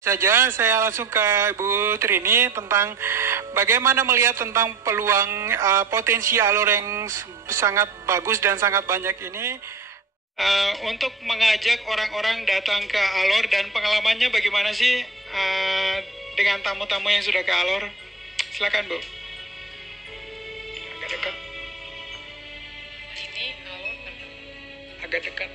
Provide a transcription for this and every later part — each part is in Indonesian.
Saja saya langsung ke Ibu Trini tentang bagaimana melihat tentang peluang potensi alur yang sangat bagus dan sangat banyak ini untuk mengajak orang-orang datang ke alur, dan pengalamannya bagaimana sih dengan tamu-tamu yang sudah ke alur. Silakan Bu. Agak dekat. Ini alur Agak dekat.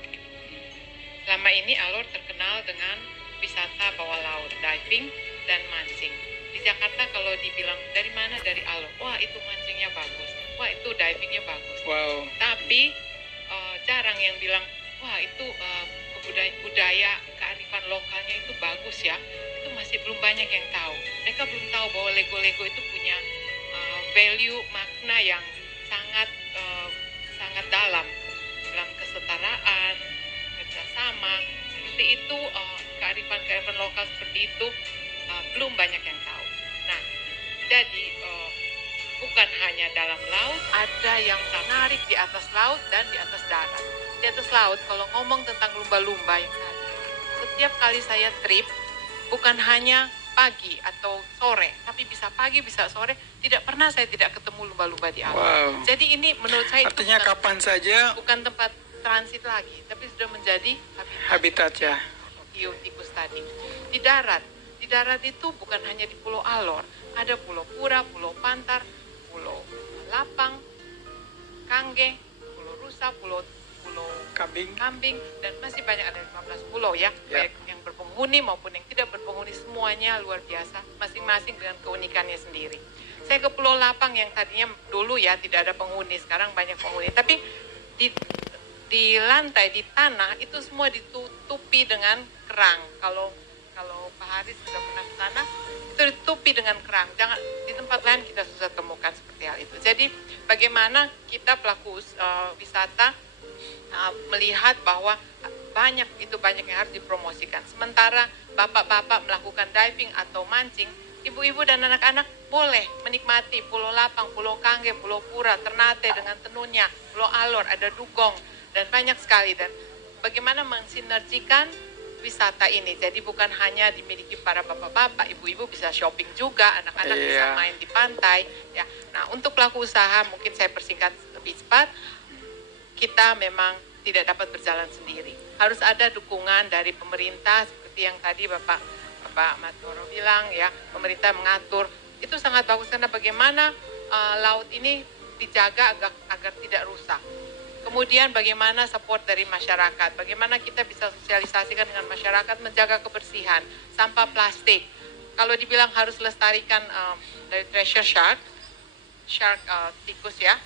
selama ini alur terkenal dengan wisata bawah laut, diving dan mancing. Di Jakarta kalau dibilang dari mana, dari alur, wah itu mancingnya bagus, wah itu divingnya bagus. Wow. Tapi jarang yang bilang, wah itu budaya kearifan lokalnya itu bagus ya. Itu masih belum banyak yang tahu. Mereka belum tahu bahwa Lego-Lego itu punya value, makna yang sangat dalam kesetaraan, kerjasama. Seperti itu, kearifan lokal seperti itu belum banyak yang tahu. Nah, jadi bukan hanya dalam laut, ada yang menarik di atas laut dan di atas darat. Di atas laut, kalau ngomong tentang lumba-lumba yang tadi, setiap kali saya trip, bukan hanya pagi atau sore, tapi bisa pagi, bisa sore, tidak pernah saya tidak ketemu lumba-lumba di alam. Wow. Jadi ini menurut saya artinya itu kapan saja bukan tempat transit lagi, tapi sudah menjadi habitat ya. hiu tikus tadi. Di darat itu bukan hanya di Pulau Alor, ada Pulau Pura, Pulau Pantar, Pulau Lapang, Kangge, Pulau Rusa, Pulau Kambing, dan masih banyak, ada 15 pulau ya, baik yang berpenghuni maupun yang tidak berpenghuni, semuanya luar biasa, masing-masing dengan keunikannya sendiri. Saya ke Pulau Lapang yang tadinya dulu ya tidak ada penghuni, sekarang banyak penghuni, tapi di lantai, di tanah itu semua ditutupi dengan kerang. Kalau Pak Haris sudah pernah ke sana, itu ditutupi dengan kerang. Jangan di tempat lain kita susah temukan seperti hal itu. Jadi bagaimana kita pelaku wisata melihat bahwa banyak yang harus dipromosikan. Sementara bapak-bapak melakukan diving atau mancing, ibu-ibu dan anak-anak boleh menikmati Pulau Lapang, Pulau Kangge, Pulau Pura, Ternate dengan tenunnya, Pulau Alor, ada dugong, dan banyak sekali. Dan bagaimana mensinergikan wisata ini. Jadi bukan hanya dimiliki para bapak-bapak, ibu-ibu bisa shopping juga, anak-anak bisa main di pantai. Ya. Nah, untuk pelaku usaha mungkin saya persingkat lebih cepat. Kita memang tidak dapat berjalan sendiri. Harus ada dukungan dari pemerintah seperti yang tadi Bapak Matoro bilang ya, pemerintah mengatur. Itu sangat bagus karena bagaimana laut ini dijaga agar tidak rusak. Kemudian bagaimana support dari masyarakat, bagaimana kita bisa sosialisasikan dengan masyarakat menjaga kebersihan, sampah plastik. Kalau dibilang harus lestarikan dari treasure shark tikus ya,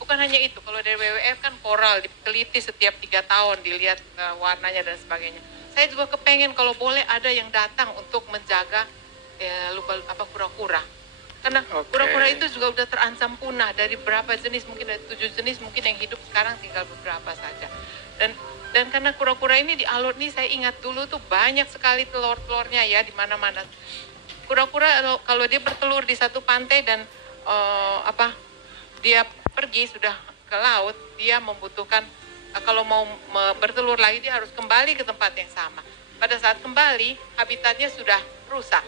bukan hanya itu. Kalau dari WWF kan koral diteliti setiap 3 tahun, dilihat warnanya dan sebagainya. Saya juga kepengen kalau boleh ada yang datang untuk menjaga kura-kura. Karena kura-kura itu juga udah terancam punah. Dari berapa jenis, mungkin dari 7 jenis, mungkin yang hidup sekarang tinggal beberapa saja. Dan karena kura-kura ini di alur nih, saya ingat dulu tuh banyak sekali telur-telurnya ya di mana-mana. Kura-kura kalau dia bertelur di satu pantai dan dia pergi sudah ke laut, dia membutuhkan kalau mau bertelur lagi dia harus kembali ke tempat yang sama. Pada saat kembali habitatnya sudah rusak,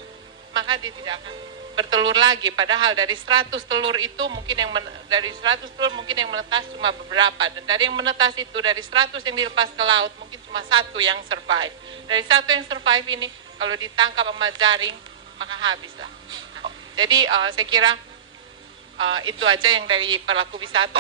maka dia tidak akan bertelur lagi. Padahal dari 100 telur itu mungkin yang menetas cuma beberapa, dan dari yang menetas itu dari 100 yang dilepas ke laut mungkin cuma 1 yang survive. Dari 1 yang survive ini kalau ditangkap sama jaring maka habislah. Jadi saya kira itu aja yang dari pelaku wisata.